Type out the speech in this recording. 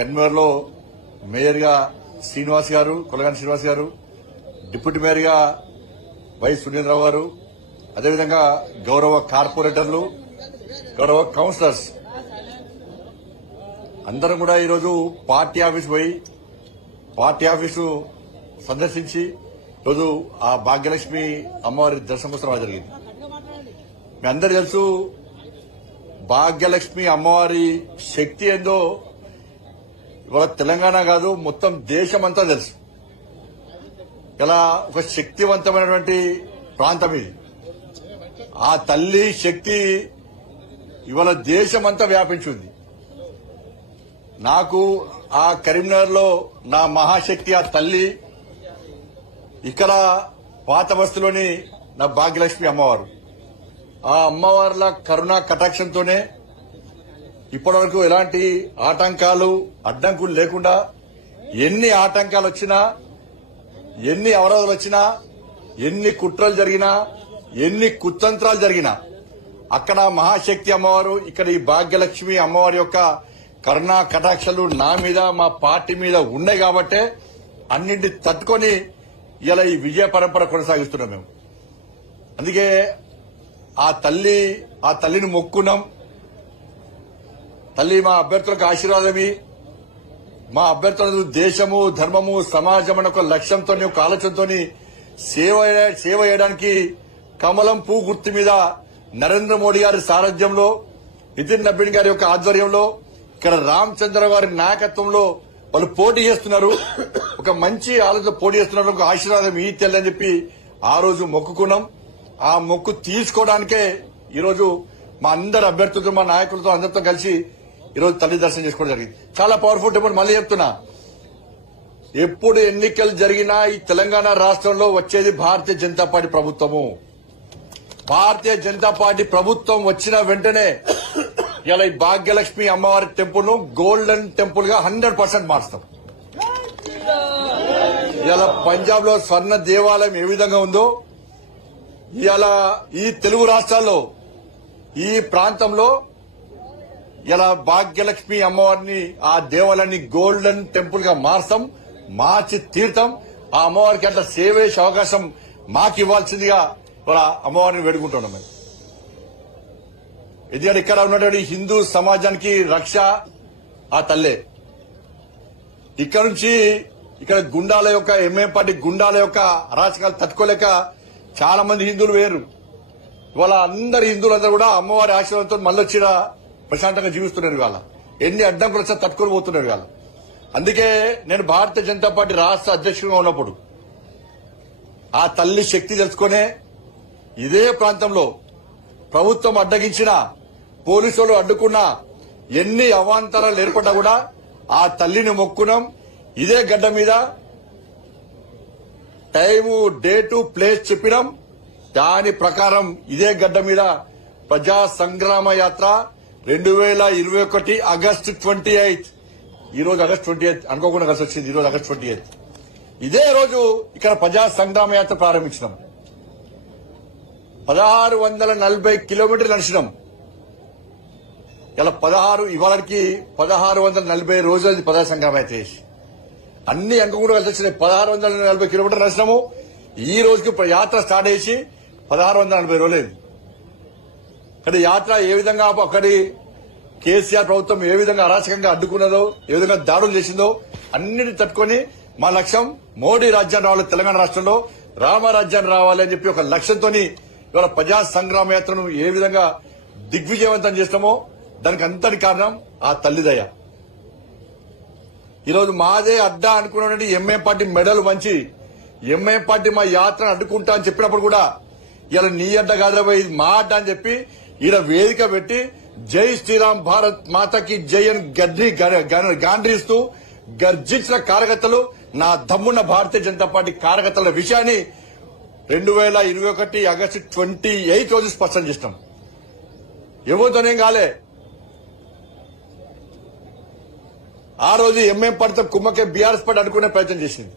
కన్వీనర్లో మేయర్గా శ్రీనివాస్ గారు, కొలగాని శ్రీనివాస్ గారు, డిప్యూటీ మేయర్గా వై సునీల్ గారు, అదేవిధంగా గౌరవ కార్పొరేటర్లు, గౌరవ కౌన్సిలర్స్ అందరం కూడా ఈరోజు పార్టీ ఆఫీస్ పోయి పార్టీ ఆఫీసు సందర్శించి ఈరోజు ఆ భాగ్యలక్ష్మి అమ్మవారి దర్శనం కోసం జరిగింది. మీ అందరూ తెలుసు భాగ్యలక్ష్మి అమ్మవారి శక్తి ఏందో ఇవాళ తెలంగాణ కాదు మొత్తం దేశమంతా తెలుసు. ఇలా ఒక శక్తివంతమైనటువంటి ప్రాంతం ఇది. ఆ తల్లి శక్తి ఇవాళ దేశమంతా వ్యాపించింది. నాకు ఆ కరీంనగర్ లో నా మహాశక్తి ఆ తల్లి, ఇక్కడ పాత బస్తీలోని నా భాగ్యలక్ష్మి అమ్మవారు. ఆ అమ్మవార్ల కరుణా కటాక్షంతోనే ఇప్పటివరకు ఎలాంటి ఆటంకాలు అడ్డంకులు లేకుండా ఎన్ని ఆటంకాలు వచ్చినా, ఎన్ని అవరోధాలు వచ్చినా, ఎన్ని కుట్రలు జరిగినా, ఎన్ని కుతంత్రాలు జరిగినా అక్కడ మహాశక్తి అమ్మవారు, ఇక్కడ ఈ భాగ్యలక్ష్మి అమ్మవారి యొక్క కరుణా కటాక్షలు నా మీద మా పార్టీ మీద ఉన్నాయి కాబట్టే అన్నింటిని తట్టుకొని ఇలా ఈ విజయ పరంపర కొనసాగిస్తున్నాం మేము. అందుకే ఆ తల్లిని మొక్కున్నాం. తల్లి మా అభ్యర్థులకు ఆశీర్వాదమి, మా అభ్యర్థులకు దేశము ధర్మము సమాజం అనే ఒక లక్ష్యంతో ఒక ఆలోచనతో సేవ చేయడానికి కమలం పూ గుర్తు మీద నరేంద్ర మోడీ గారి సారథ్యంలో, నితిన్ నబీన్ గారి యొక్క ఆధ్వర్యంలో, ఇక్కడ రామచంద్ర గారి నాయకత్వంలో వాళ్ళు పోటీ చేస్తున్నారు. ఒక మంచి ఆలోచన పోటీ చేస్తున్నారు. ఒక ఆశీర్వాదం ఈ తెల్లని చెప్పి ఆ రోజు మొక్కుకున్నాం. ఆ మొక్కు తీసుకోవడానికే ఈరోజు మా అందరి అభ్యర్థులతో, మా నాయకులతో అందరితో కలిసి ఈరోజు తల్లి దర్శనం చేసుకోవడం జరిగింది. చాలా పవర్ఫుల్ టెంపుల్. మళ్ళీ చెప్తున్నా, ఎప్పుడు ఎన్నికలు జరిగినా ఈ తెలంగాణ రాష్ట్రంలో వచ్చేది భారతీయ జనతా పార్టీ ప్రభుత్వము. భారతీయ జనతా పార్టీ ప్రభుత్వం వచ్చిన వెంటనే ఇలా ఈ భాగ్యలక్ష్మి అమ్మవారి టెంపుల్ ను గోల్డెన్ టెంపుల్ గా 100% మార్చుతాం. ఇలా పంజాబ్ లో స్వర్ణ దేవాలయం ఏ విధంగా ఉందో ఇలా ఈ తెలుగు రాష్ట్రాల్లో ఈ ప్రాంతంలో ఇలా భాగ్యలక్ష్మి అమ్మవారిని ఆ దేవాలయాన్ని గోల్డెన్ టెంపుల్ గా మార్చి తీర్థం. ఆ అమ్మవారికి అట్లా సేవ చేసే అవకాశం మాకు ఇవ్వాల్సిందిగా ఇలా అమ్మవారిని వేడుకుంటున్నాం మేము. ఎందుకంటే ఇక్కడ ఉన్నటువంటి హిందూ సమాజానికి రక్ష ఆ తల్లే. ఇక్కడ నుంచి ఇక్కడ గుండాల యొక్క ఎంఏం పార్టీ గుండాల యొక్క అరాచకాలు తట్టుకోలేక చాలా మంది హిందువులు వేరు. ఇవాళ అందరు హిందువులందరూ కూడా అమ్మవారి ఆశీర్వాదంతో మళ్ళీ వచ్చిన ప్రశాంతంగా జీవిస్తున్నారు. ఇవాళ ఎన్ని అడ్డంకులు వచ్చినా తట్టుకొని పోతున్నారు. ఇవాళ అందుకే నేను భారతీయ జనతా పార్టీ రాష్ట్ర అధ్యక్షుడిగా ఉన్నప్పుడు ఆ తల్లి శక్తి తెలుసుకునే ఇదే ప్రాంతంలో ప్రభుత్వం అడ్డగించిన, పోలీసులు అడ్డుకున్నా, ఎన్ని అవాంతరాలు ఏర్పడ్డా కూడా ఆ తల్లిని మొక్కున్నాం. ఇదే గడ్డ మీద టైము, డేటు, ప్లేస్ చెప్పినాం. దాని ప్రకారం ఇదే గడ్డ మీద ప్రజా సంగ్రామ యాత్ర 2021 ఆగస్టు 28. ఈ రోజు ఆగస్టు 28 అనుకోకుండా కలిసి వచ్చింది. ఈ రోజు ఆగస్టు 28. ఇదే రోజు ఇక్కడ ప్రజా సంగ్రామ యాత్ర ప్రారంభించినాం. 1640 కిలోమీటర్లు నడిచినాం. ఇలా ఇవాళకి 1640 రోజులు ప్రజా సంగ్రామ యాత్ర చేసి అన్ని అనుకోకుండా కలిసి వచ్చినాయి. 1640 కిలోమీటర్లు నడిచినాము. ఈ రోజుకి యాత్ర స్టార్ట్ చేసి 1640 రోజులైంది. కానీ యాత్ర ఏ విధంగా అక్కడి కేసీఆర్ ప్రభుత్వం ఏ విధంగా అరాచకంగా అడ్డుకున్నదో, ఏ విధంగా దాడులు చేసిందో అన్నిటిని తట్టుకొని మా లక్ష్యం మోడీ రాజ్యాన్ని రావాలి, తెలంగాణ రాష్ట్రంలో రామరాజ్యాన్ని రావాలి అని చెప్పి ఒక లక్ష్యంతో ఇవాళ ప్రజా సంగ్రామ యాత్రను ఏ విధంగా దిగ్విజయవంతం చేస్తామో దానికి అంతటి కారణం ఆ తల్లిదయ. ఈరోజు మాదే అడ్డా అనుకున్నటువంటి ఎంఐఎం పార్టీ మెడలు వంచి ఎంఐఎం పార్టీ మా యాత్రను అడ్డుకుంటా అని చెప్పినప్పుడు కూడా ఇలా నీ అడ్డ కాదురా ఇది మా అడ్డ అని చెప్పి ఈడ వేదిక పెట్టి జై శ్రీరామ్ భారత్ మాతకి జై అని గాండ్రిస్తూ గర్జించిన కార్యకర్తలు, నా దమ్మున్న భారతీయ జనతా పార్టీ కార్యకర్తల విషయాన్ని 2021 ఆగస్టు 28 రోజు స్పష్టం చేసినాం. ఎవరితోనేం కాలే. ఆ రోజు ఎంఐఎం పార్టీతో కుమ్మకే బీఆర్ఎస్ పార్టీ అడ్డుకునే ప్రయత్నం చేసింది.